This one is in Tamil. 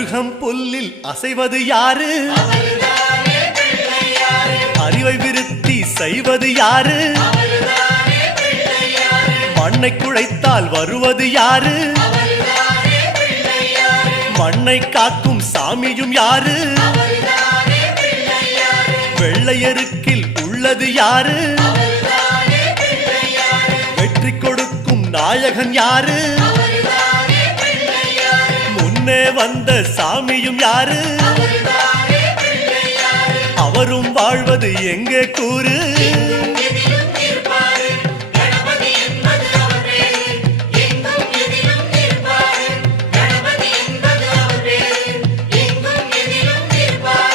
அருகம் புல்லில் அசைவது யாரு? அறிவை விருத்தி செய்வது யாரு? மண்ணை குழைத்தால் வருவது யாரு? மண்ணை காக்கும் சாமியும் யாரு? வெள்ளையருக்கில் உள்ளது யாரு? வெற்றி கொடுக்கும் நாயகன் யாரு? முன்னே வந்த சாமியும் யாரு? அவரும் வாழ்வது எங்கே கூறு?